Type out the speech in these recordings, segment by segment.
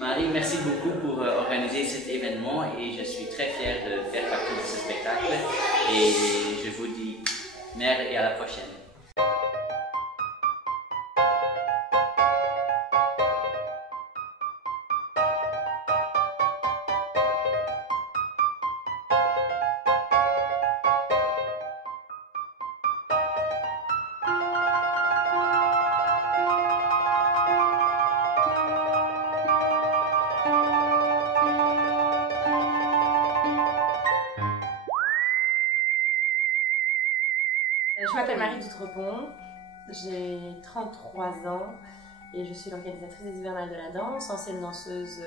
Marie, merci beaucoup pour organiser cet événement et je suis très fier de faire partie de ce spectacle et je vous dis merci et à la prochaine. Je m'appelle Marie Doutrepont, j'ai 33 ans et je suis l'organisatrice des hivernales de la danse, ancienne danseuse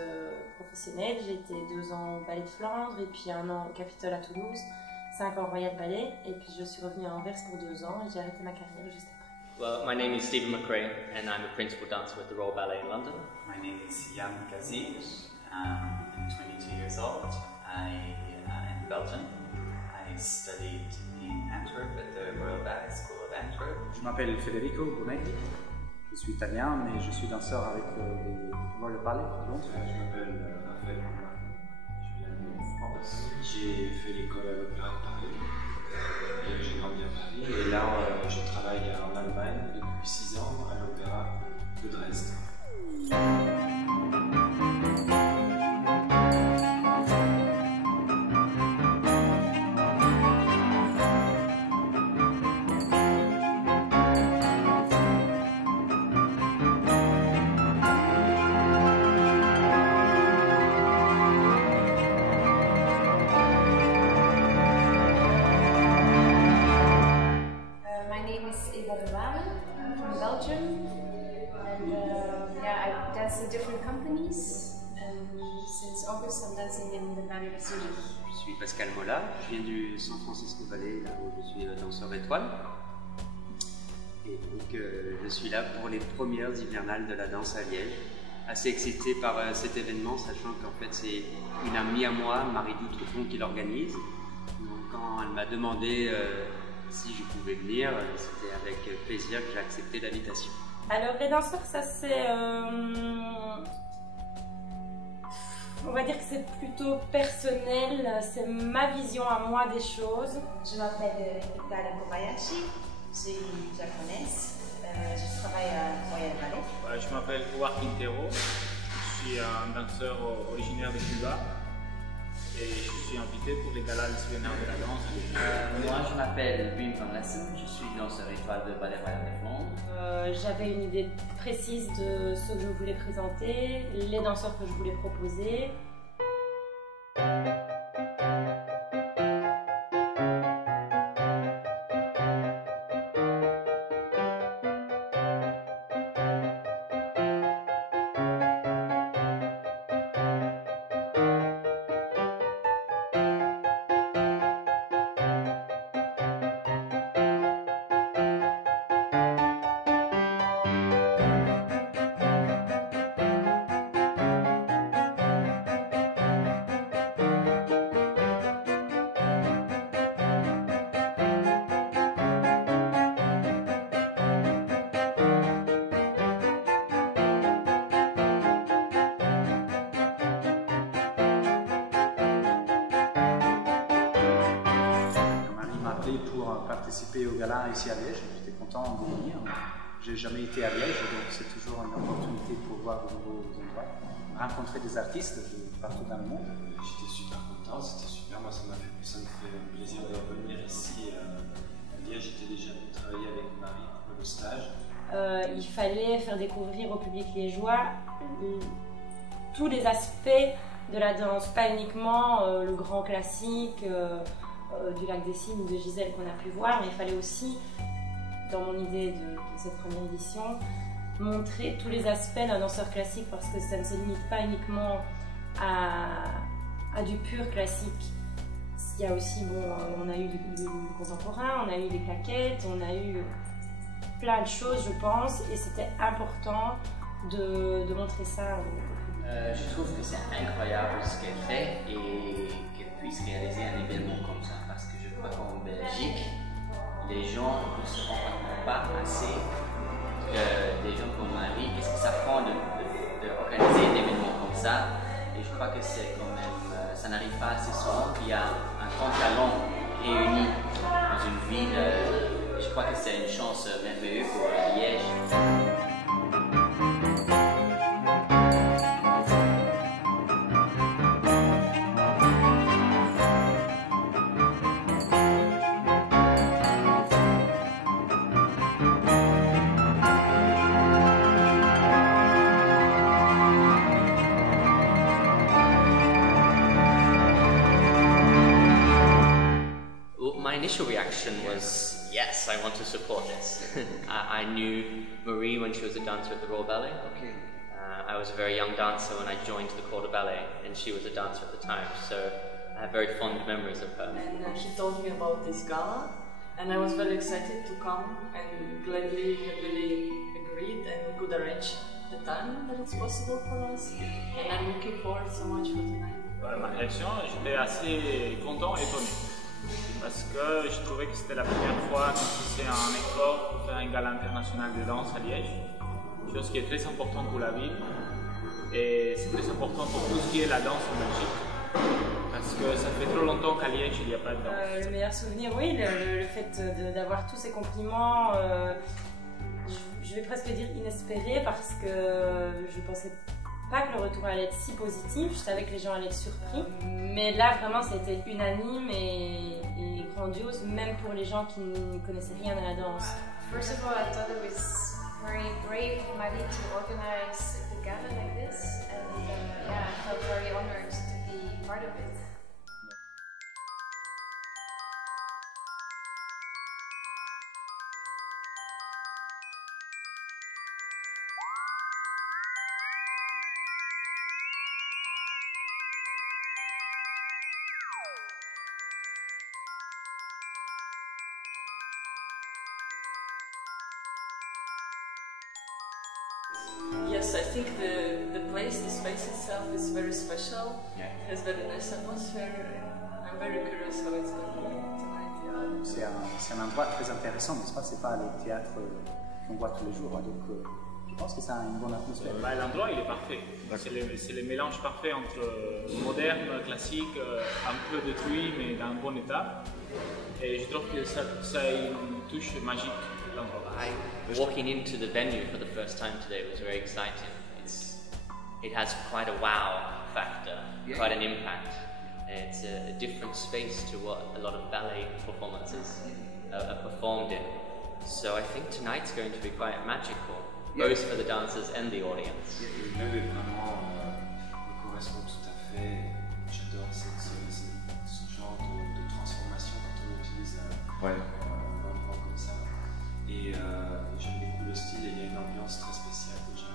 professionnelle. J'ai été 2 ans au Ballet de Flandre et puis 1 an au Capitole à Toulouse, 5 ans au Royal Ballet et puis je suis revenue à Anvers pour 2 ans et j'ai arrêté ma carrière juste après. Well, my name is Stephen McRae and I'm a principal dancer with the Royal Ballet in London. My name is Jan Gazit. I'm 22 years old. I am Belgian. I studied in Antwerp at the Royal Ballet School of Antwerp. Je m'appelle Federico Bonetti, je suis italien mais je suis danseur avec les Royal Ballet. Je m'appelle Raphaël Romain, je viens de France. J'ai fait l'école à l'Opéra de Paris, j'ai grandi à Paris et là je travaille en Allemagne depuis 6 ans à l'Opéra de Dresde. I'm from Belgium, and yeah, I dance in different companies, and since August I'm dancing in the Ballet de Zurich. Je suis Pascal Mola, je viens du San Francisco Ballet, là où je suis danseur étoile. Et donc je suis là pour les premières hivernales de la danse à Liège. Assez excité par cet événement, sachant qu'en fait c'est une amie à moi, Marie Doutrepont, qui l'organise. Donc quand elle m'a demandé si je pouvais venir, c'était avec plaisir que j'ai accepté l'invitation. Alors les danseurs, ça c'est... on va dire que c'est plutôt personnel, c'est ma vision à moi des choses. Je m'appelle Itala Kobayashi, je suis japonaise, je travaille à Royal Ballet. Je m'appelle Howard Quintero, je suis un danseur originaire de Cuba. Et je suis invité pour les galas nationaux de la danse. Moi, je m'appelle Wim van Lessen, je suis danseur étoile de Ballet Royal de Flandre. J'avais une idée précise de ce que je voulais présenter, les danseurs que je voulais proposer. Pour participer au gala ici à Liège, j'étais content de venir. J'ai jamais été à Liège, donc c'est toujours une opportunité pour voir de nouveaux endroits, rencontrer des artistes de partout dans le monde. J'étais super content, c'était super, moi ça me fait plaisir de revenir ici à Liège. J'étais déjà venu travailler avec Marie pour le stage. Il fallait faire découvrir au public liégeois tous les aspects de la danse, pas uniquement le grand classique du Lac des Cygnes ou de Gisèle qu'on a pu voir, mais il fallait aussi, dans mon idée de cette première édition, montrer tous les aspects d'un danseur classique, parce que ça ne se limite pas uniquement à du pur classique. Il y a aussi, bon, on a eu du contemporain, on a eu des claquettes, on a eu plein de choses, je pense, et c'était important de montrer ça au public. Je trouve que c'est incroyable ce qu'elle fait et qu'elle puisse réaliser un événement comme ça, parce que je crois qu'en Belgique, les gens ne se rendent pas assez des gens comme Marie. Qu'est-ce que ça prend d'organiser un événement comme ça? ça. Et je crois que c'est quand même, ça n'arrive pas assez souvent qu'il y a un grand talent réuni dans une ville. Je crois que c'est une chance merveilleuse pour Liège. My initial reaction was, yes, I want to support this. I knew Marie when she was a dancer at the Royal Ballet. I was a very young dancer when I joined the Corps de Ballet, and she was a dancer at the time, so I have very fond memories of her. And he told me about this gala, and I was very excited to come, and gladly, happily agreed, and we could arrange the time that it's possible for us, and I'm looking forward so much for tonight. Ma réaction, j'étais assez content et étonné. Parce que je trouvais que c'était la première fois qu'on faisait un effort pour faire un gala international de danse à Liège, chose qui est très importante pour la ville et c'est très important pour tout ce qui est la danse en Belgique, parce que ça fait trop longtemps qu'à Liège il n'y a pas de danse. Le meilleur souvenir, oui, le fait d'avoir tous ces compliments, je vais presque dire inespérés, parce que je pensais pas que le retour allait être si positif, je savais que les gens allaient être surpris, mais là vraiment c'était unanime et grandiose, même pour les gens qui ne connaissaient rien à la danse. First of all, I thought it was very brave of Marie to organize the gala like this, and yeah, I felt very honored to be part of it. Yes, I think the place, the space itself is very special. Yeah. It has very nice atmosphere. I'm very curious how it's going to be tonight. Yeah. C'est un endroit très intéressant, n'est-ce pas? C'est pas le théâtre qu'on voit tous les jours, hein, donc je pense que ça a une bonne atmosphère. L'endroit il est parfait. C'est le mélange parfait entre moderne, classique, un peu détruit mais dans un bon état. Et je trouve que ça a une touche magique. Walking into the venue for the first time today was very exciting. It has quite a wow factor, quite an impact. It's a different space to what a lot of ballet performances are performed in. So I think tonight's going to be quite magical, both for the dancers and the audience. Le lieu est vraiment me correspond tout à fait. J'adore ce genre de transformation quand on utilise un endroit comme ça. Et j'aime beaucoup le style et il y a une ambiance très spéciale déjà.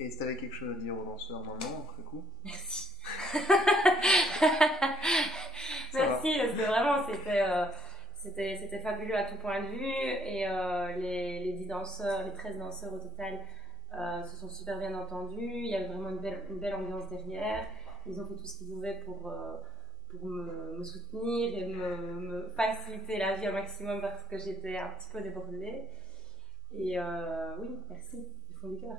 Et si tu avais quelque chose à dire aux danseurs maintenant, après coup? Merci. Merci, parce que vraiment c'était fabuleux à tout point de vue, et les 10 danseurs, les 13 danseurs au total se sont super bien entendus. Il y avait vraiment une belle ambiance derrière. Ils ont fait tout ce qu'ils pouvaient pour me soutenir et me faciliter la vie au maximum, parce que j'étais un petit peu débordée. Et oui, merci du fond du cœur.